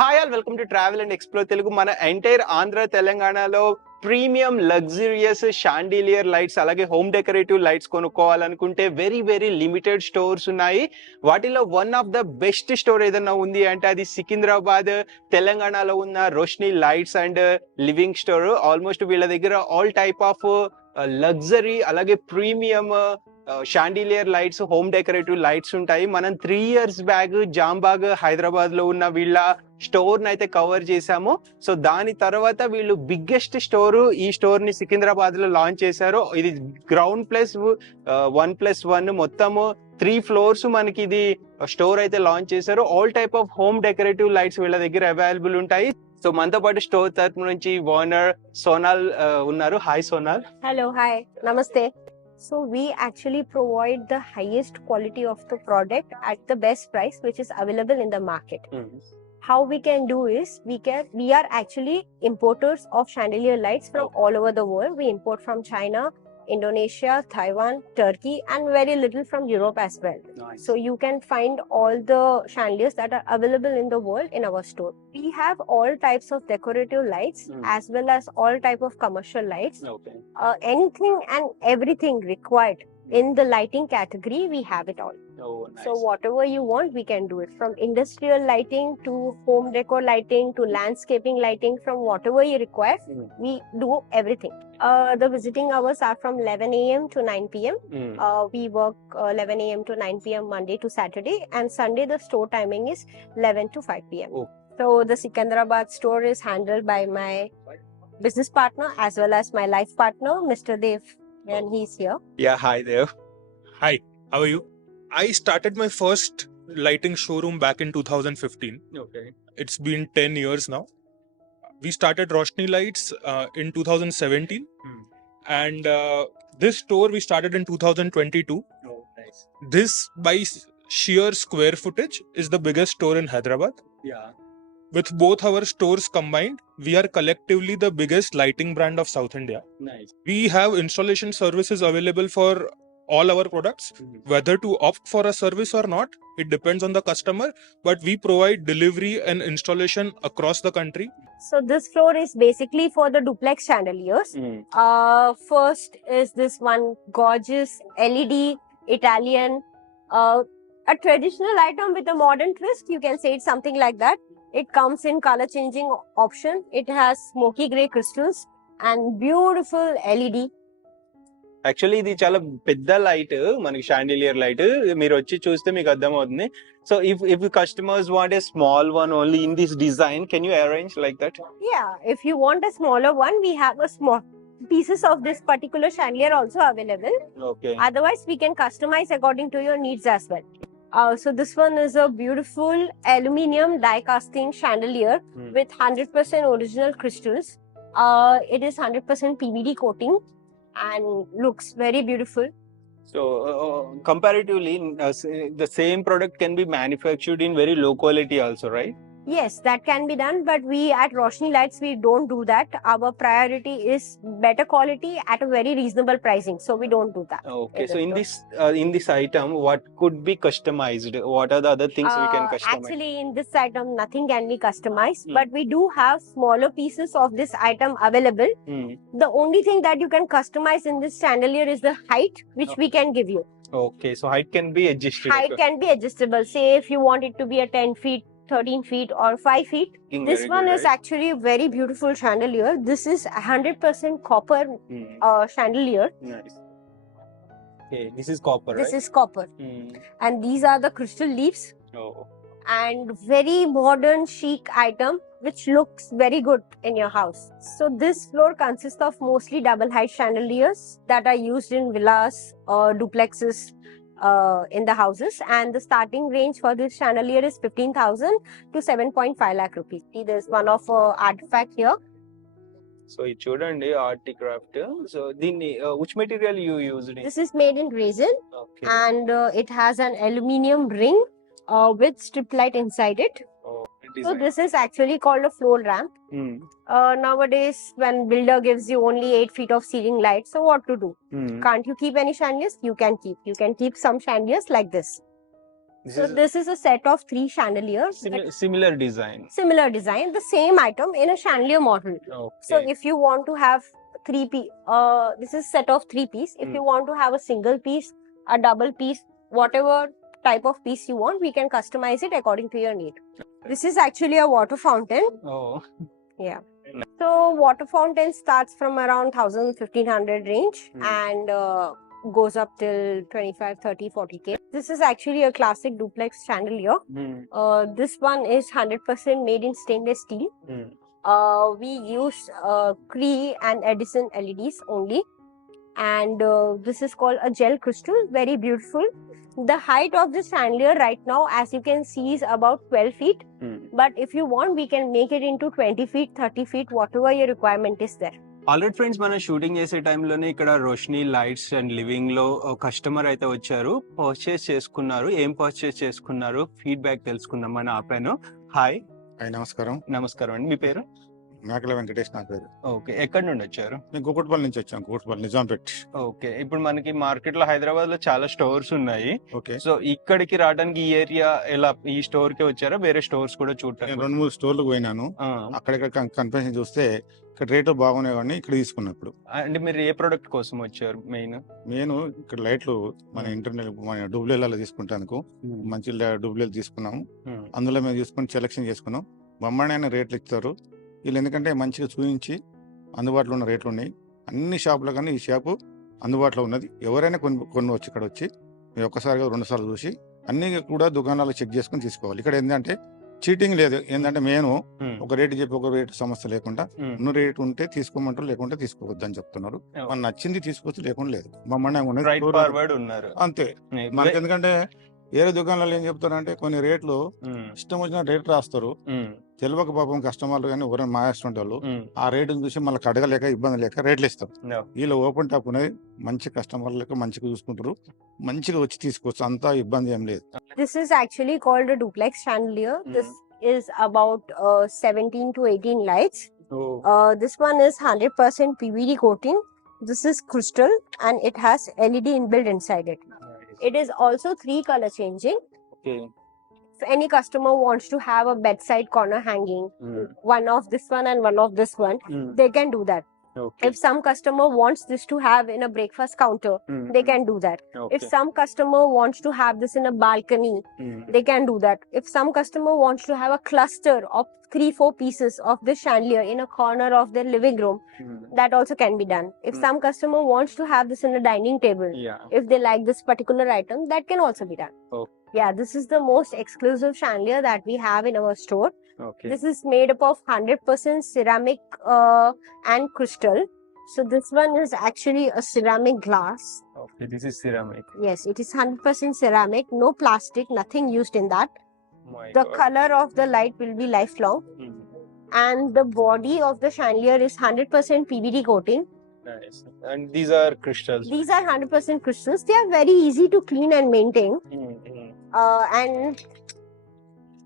Hi all welcome to travel and explore Telugu. మన entire Andhra తెలంగాణలో premium luxurious chandelier lights అలాగే home decorative lights కొనుక్కోవాలనుకుంటే very very limited stores ఉన్నాయి. వాటిలో one of the best store ఏదన్నా ఉంది అంటే అది సికింద్రాబాద్ తెలంగాణలో ఉన్న Roshni lights and living store. Almost వీళ్ళ దగ్గర ఆల్ టైప్ ఆఫ్ లగ్జరీ అలాగే premium chandelier lights home decorative lights ఉంటాయి. మనం 3 years బ్యాక్ జాంబాగ్ హైదరాబాద్ లో ఉన్న వీళ్ళ స్టోర్ ని అయితే కవర్ చేశాము. సో దాని తర్వాత వీళ్ళు బిగ్గెస్ట్ స్టోర్ ఈ స్టోర్ ని సికింద్రాబాద్ లో లాంచ్ చేశారు. ఇది గ్రౌండ్ ప్లస్ 1+1 మొత్తము 3 floors మనకి ఇది స్టోర్ అయితే లాంచ్ చేశారు. All type of home decorative lights వీళ్ళ దగ్గర అవైలబుల్ ఉంటాయి. సో మనతో పాటు స్టోర్ తరపు నుంచి ఓనర్ సోనాల్ ఉన్నారు. Hi Sonal. Hello, hi, namaste. So we actually provide the highest quality of the product at the best price which is available in the market. How we can do is we are actually importers of chandelier lights from all over the world. We import from China, Indonesia, Taiwan, Turkey, and very little from Europe as well. Nice. So you can find all the chandeliers that are available in the world in our store. We have all types of decorative lights as well as all type of commercial lights. Okay. Anything and everything required in the lighting category, we have it all. Oh, nice. So whatever you want, we can do it. From industrial lighting to home decor lighting to landscaping lighting, from whatever you require, we do everything. The visiting hours are from 11 a.m. to 9 p.m. We work 11 a.m. to 9 p.m. Monday to Saturday, and Sunday the store timing is 11 to 5 p.m. Oh. So the Sikandrabad store is handled by my business partner as well as my life partner, Mr. Dev, and he's here. Yeah, hi there. Hi, how are you? I started my first lighting showroom back in 2015. Okay. It's been 10 years now. We started Roshni Lights in 2017, and this store we started in 2022. Oh, nice. This, by sheer square footage, is the biggest store in Hyderabad. Yeah. With both our stores combined, we are collectively the biggest lighting brand of South India. Nice. We have installation services available for all our products. Whether to opt for a service or not, it depends on the customer, but we provide delivery and installation across the country. So this floor is basically for the duplex chandeliers. First is this one gorgeous LED Italian, a traditional item with a modern twist. You can say it's something like that. It comes in color changing option. It has smoky gray crystals and beautiful LED. Actually ఇది చాలా పెద్ద light, మనకి chandelier light. మీరు వచ్చి చూస్తే మీకు అర్థమవుతుంది. So if customers want a small one only in this design, can you arrange like that? Yeah, if you want a smaller one, we have a small pieces of this particular chandelier also available. Okay. Otherwise, we can customize according to your needs as well. So this one is a beautiful aluminium die casting chandelier with 100% original crystals. It is 100% PVD coating and looks very beautiful. So comparatively, the same product can be manufactured in very low quality also, right? Yes, that can be done, but we at Roshni Lights, we don't do that. Our priority is better quality at a very reasonable pricing, so we don't do that. Okay. So in this item, what could be customized? What are the other things we can customize? Actually, in this item, nothing can be customized, but we do have smaller pieces of this item available. The only thing that you can customize in this chandelier is the height, which we can give you. Okay. So height can be adjusted. Height can be adjustable. Say if you want it to be a 10 feet, 13 feet or 5 feet. Looking This very one good, is right? actually a very beautiful chandelier. This is 100% copper chandelier. Nice. Okay. This is copper, This right? is copper. And these are the crystal leaves. Oh. And very modern chic item which looks very good in your house. So this floor consists of mostly double height chandeliers that are used in villas or duplexes in the houses, and the starting range for this chandelier is 15,000 to 7.5 lakh rupees. See, there's one of artifact here. So ఇది చూడండి art craft. So దీన్ని which material you used? This is made in resin, Okay. and it has an aluminium ring with strip light inside it. Oh, So design. this is actually called a floor ramp. Nowadays, when builder gives you only 8 feet of ceiling light, so what to do? Can't you keep any chandeliers? You can keep. You can keep some chandeliers like this. This is a set of 3 chandeliers. similar design. Similar design, the same item in a chandelier model. Okay. So if you want to have this is set of 3 piece. If you want to have a single piece, a double piece, whatever type of piece you want, we can customize it according to your need. This is actually a water fountain. Oh. Yeah. So water fountain starts from around 1,000-1,500 range and goes up till 25, 30, 40K. This is actually a classic duplex chandelier. This one is 100% made in stainless steel. We use Cree and Edison LEDs only. And this is called a gel crystal, very beautiful. The height of this chandelier right now, as you can see, is about 12 feet. But if you want, we can make it into 20 feet, 30 feet, whatever your requirement is there. Already friends మనం shooting చేసే టైంలోనే ఇక్కడ Roshini lights and living లో customer అయితే వచ్చారు, purchase చేసుకున్నారు. ఏం purchase చేసుకున్నారు ఫీడ్బ్యాక్ తెలుసుకుందాం అని ఆపాను. హాయ్. నమస్కారం. నమస్కారం అండి, మీ పేరు? మేకల వెంకటేష్ నా పేరు. ఓకే, ఎక్కడి నుండి వచ్చారు? నేను కుకుట్పల్లి నుంచి వచ్చాను, కుకుట్పల్లి నిజాంపేట్. ఓకే, ఇప్పుడు మనకి మార్కెట్ లో హైదరాబాద్ లో చాలా స్టోర్స్ ఉన్నాయి. ఓకే, సో ఇక్కడికి రావడానికి ఈ ఏరియా ఎలా, ఈ స్టోర్ కి వచ్చారా వేరే స్టోర్స్ కూడా చూడటానికి? నేను 2-3 స్టోర్లకు పోయినాను. అక్కడిక్కడ కన్ఫెషన్ చూస్తే ఇక్కడ రేటు బాగున్నాయి కానీ ఇక్కడ తీసుకున్నప్పుడు. అంటే మీరు ఏ ప్రొడక్ట్ కోసం వచ్చారు మెయిన్? నేను ఇక్కడ లైట్లు మన ఇంటర్నల్ మన డూబ్లేలలో తీసుకుంటాను, మంచి డూబ్లేలు తీసుకున్నాము. అందులో మేము తీసుకుని సెలెక్షన్ చేసుకున్నాం. బొమ్మడైన రేట్లు ఇస్తారు వీళ్ళు, ఎందుకంటే మంచిగా చూపించి అందుబాటులో ఉన్న రేట్లు ఉన్నాయి. అన్ని షాపుల కన్నా ఈ షాపు అందుబాటులో ఉన్నది. ఎవరైనా కొనవచ్చు. ఇక్కడ వచ్చి మీరు ఒక్కసారిగా 2 సార్లు చూసి అన్ని కూడా దుకాణాలు చెక్ చేసుకుని తీసుకోవాలి. ఇక్కడ ఏంటంటే చీటింగ్ లేదు. ఏంటంటే మేము ఒక రేటు చెప్పి ఒక రేటు సమస్య లేకుండా ఉన్న రేటు ఉంటే తీసుకోమంటారు, లేకుంటే తీసుకోవద్దు అని చెప్తున్నారు. మన నచ్చింది తీసుకోవచ్చు, లేకుండా లేదు. ఉన్నారు అంతే. మనకి ఎందుకంటే వేరే దుకాణాలు ఏం చెప్తారంటే కొన్ని రేట్లు ఇష్టం వచ్చిన రేట్ రాస్తారు. తెలియక పాపం కస్టమర్లు కానీ ఎవరైనా మాయేస్తుంటే వాళ్ళు ఆ రేటును చూసి మళ్ళీ అడగలేక ఇబ్బంది లేక రేట్లు ఇస్తారు. వీళ్ళు ఓపెన్ టాప్ అనేది మంచి కస్టమర్లు లేక మంచిగా చూసుకుంటారు, మంచిగా వచ్చి తీసుకోవచ్చు, అంతా ఇబ్బంది ఏం లేదు. This is actually called a duplex chandelier. This is about 17 to 18 lights. This one is 100% PVD coating. This is crystal and it has LED inbuilt inside it. It is also 3 color changing. Okay. If any customer wants to have a bedside corner hanging, one of this one and one of this one, they can do that. Okay. If some customer wants this to have in a breakfast counter, they can do that. Okay. If some customer wants to have this in a balcony, they can do that. If some customer wants to have a cluster of 3-4 pieces of this chandelier in a corner of their living room, that also can be done. If some customer wants to have this in a dining table, if they like this particular item, that can also be done. Okay. Yeah, this is the most exclusive chandelier that we have in our store. Okay. This is made up of 100% ceramic and crystal. So this one is actually a ceramic glass. Okay, this is ceramic. Yes, it is 100% ceramic, no plastic, nothing used in that. My The God. color of the light will be lifelong. And the body of the chandelier is 100% PVD coating. Nice. And these are crystals. These are 100% crystals. They are very easy to clean and maintain. And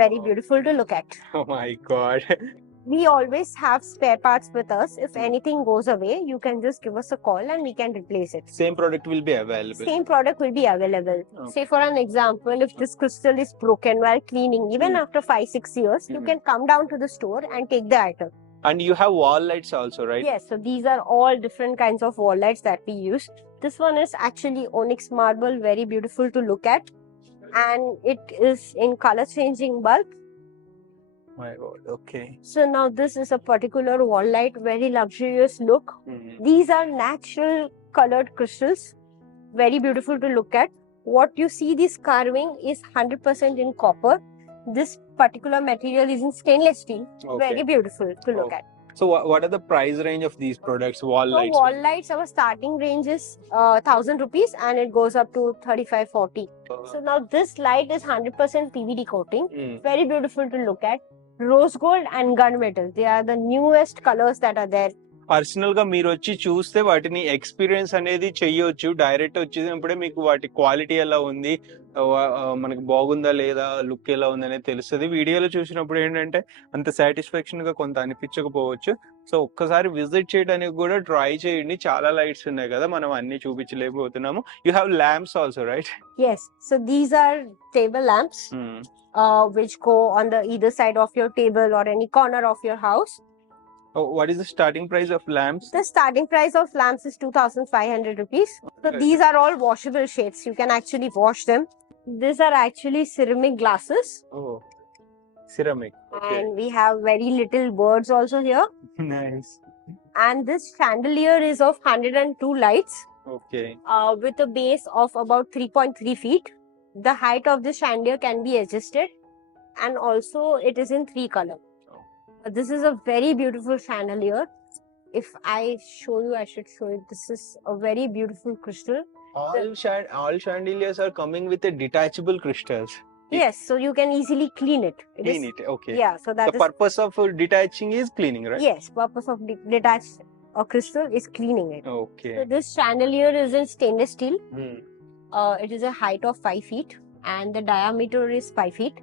very beautiful to look at. Oh my God. We always have spare parts with us. If anything goes away, you can just give us a call and we can replace it. Same product will be available. Same product will be available. Okay. Say for an example, if this crystal is broken while cleaning, even after 5-6 years, you can come down to the store and take the item. And you have wall lights also, right? Yes, so these are all different kinds of wall lights that we use. This one is actually onyx marble, very beautiful to look at. And it is in color changing bulb. My God, okay. So now this is a particular wall light, very luxurious look. These are natural colored crystals, very beautiful to look at. What you see, this carving is 100% in copper. This particular material is in stainless steel, very beautiful to look at. So what are the price range of these products, wall So lights? wall lights, our starting range is 1,000 rupees and it goes up to 35-40. So now this light is 100% PVD coating, very beautiful to look at. Rose gold and gunmetal, they are the newest colors that are there. Personal గా మీరు వచ్చి చూస్తే వాటిని experience అనేది చెయ్యొచ్చు. Direct వచ్చినప్పుడే మీకు వాటి క్వాలిటీ ఎలా ఉంది, మనకి బాగుందా లేదా, లుక్ ఎలా ఉంది అనేది తెలుస్తుంది. వీడియోలో చూసినప్పుడు ఏంటంటే అంత సాటిస్ఫాక్షన్ గా కొంత అనిపించకపోవచ్చు. సో ఒక్కసారి విజిట్ చేయడానికి కూడా ట్రై చేయండి. చాలా లైట్స్ ఉన్నాయి కదా, మనం అన్ని చూపించలేకపోతున్నాము. You have lamps also, right? Yes, so these are table lamps which go on the either side of your table or any corner of your house. What is the starting price of lamps? The starting price of lamps is 2,500 rupees. So Okay. these are all washable shades. You can actually wash them. These are actually ceramic glasses, Oh, ceramic. Okay. and we have very little birds also here. Nice. And this chandelier is of 102 lights Okay. with a base of about 3.3 feet. The height of the chandelier can be adjusted, and also it is in 3 color. This is a very beautiful chandelier. If I show you, I should show you. This is a very beautiful crystal. All chandeliers are coming with a detachable crystals. Yes, so you can easily clean it. Clean it. Okay. Yeah, so that The is purpose of detaching is cleaning, right? yes. Purpose of detached a crystal is cleaning it. Okay. So this chandelier is in stainless steel. Hmm. It is a height of 5 feet, and the diameter is 5 feet.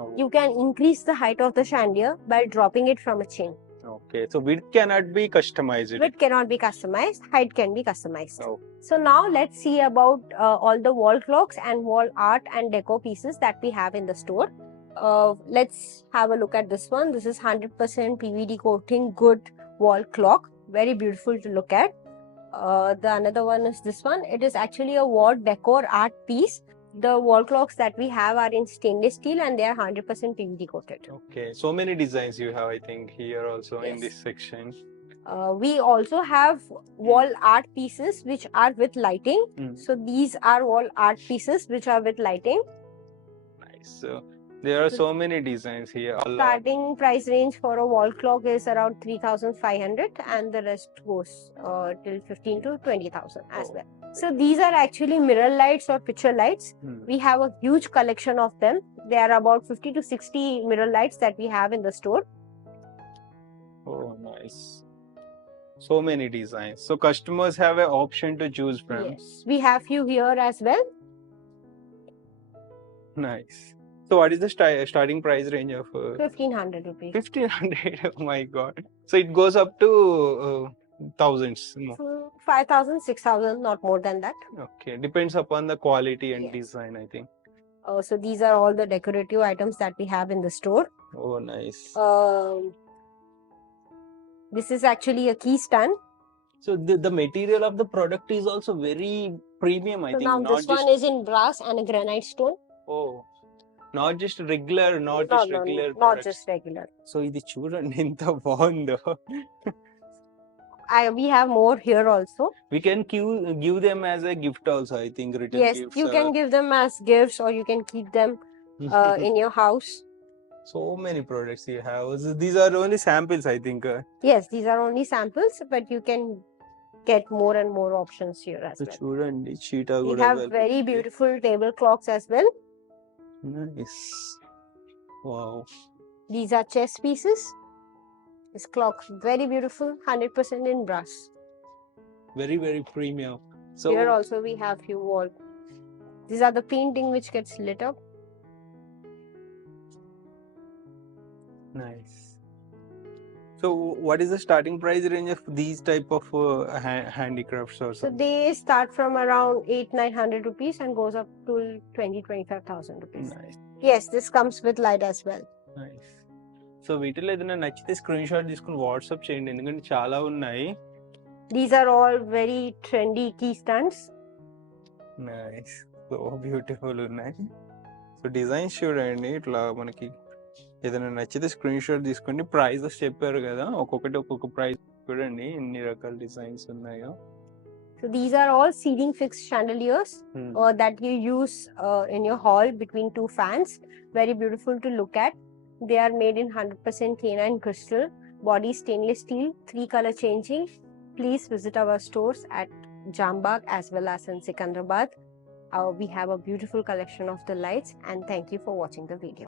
Oh. You can increase the height of the chandelier by dropping it from a chain. Okay. So width cannot be customized. Width cannot be customized, height can be customized. Oh. So now let's see about all the wall clocks and wall art and deco pieces that we have in the store. Let's have a look at this one. This is 100% PVD coating good wall clock. Very beautiful to look at. The another one is this one. It is actually a wall decor art piece. The wall clocks that we have are in stainless steel and they are 100% PVD coated. Okay. So many designs you have, I think, here also in Yes. this section. We also have wall art pieces which are with lighting. Hmm. So these are wall art pieces which are with lighting. Nice. So there are so many designs here. A lot. Starting price range for a wall clock is around 3,500 and the rest goes till 15 to 20,000 as Oh. well. So these are actually mirror lights or picture lights. Hmm. We have a huge collection of them. There are about 50 to 60 mirror lights that we have in the store. Oh, nice. So many designs. So customers have an option to choose from. Yes, we have few here as well. Nice. So what is the starting price range of 1,500 rupees. 1,500? Oh my god. So it goes up to thousands. No. 5,000, 6,000, not more than that. Okay. Depends upon the quality and Yes. design, I think. So these are all the decorative items that we have in the store. Oh, nice. This is actually a key stand. So the material of the product is also very premium, I So think. now Not this just one is in brass and a granite stone. not just regular, not No, just no, regular not products. just regular. So ఇది చూడండి ఎంత బాగుందో. We have more here also. We can give them as a gift also, I think. Return Yes, gifts. you can give them as gifts or you can keep them in your house. So many products you have. So these are only samples, I think. Yes, these are only samples, but you can get more and more options here as So well. చూడండి చీటా We కూడా have very beautiful table clocks as well. Nice. Wow. These are chess pieces. This clock very beautiful, 100% in brass. Very, very premium. So Here also we have few wall. These are the painting which gets lit up. nice. So what is the starting price range of these type of handicrafts or So something? they start from around 800-900 rupees and goes up to 20,000-25,000 rupees. Nice. Yes, this comes with light as well. Nice. So వీటిలో ఏదైనా నచ్చితే screen shot తీసుకుని WhatsApp చేయండి, ఎందుకంటే చాలా ఉన్నాయి. These are all very trendy key stands. Nice. So beautiful ఉన్నాయి. So designs చూడండి, ఇట్లా మనకి ఏదైనా నచ్చితే స్క్రీన్ షాట్ తీసుకోండి. ప్రైజెస్ చెప్పారు కదా, ఒక్కొక్కటి ఒక్కొక్క ప్రైస్ చూడండి ఎన్ని రకాల డిజైన్స్ ఉన్నాయో. So these are all ceiling fixed chandeliers that you use in your hall between two fans. Very beautiful to look at. They are made in 100% canine crystal, body stainless steel, 3 color changing. Please visit our stores at Jambag as well as in Sikandrabad. We have a beautiful collection of the lights, and thank you for watching the video.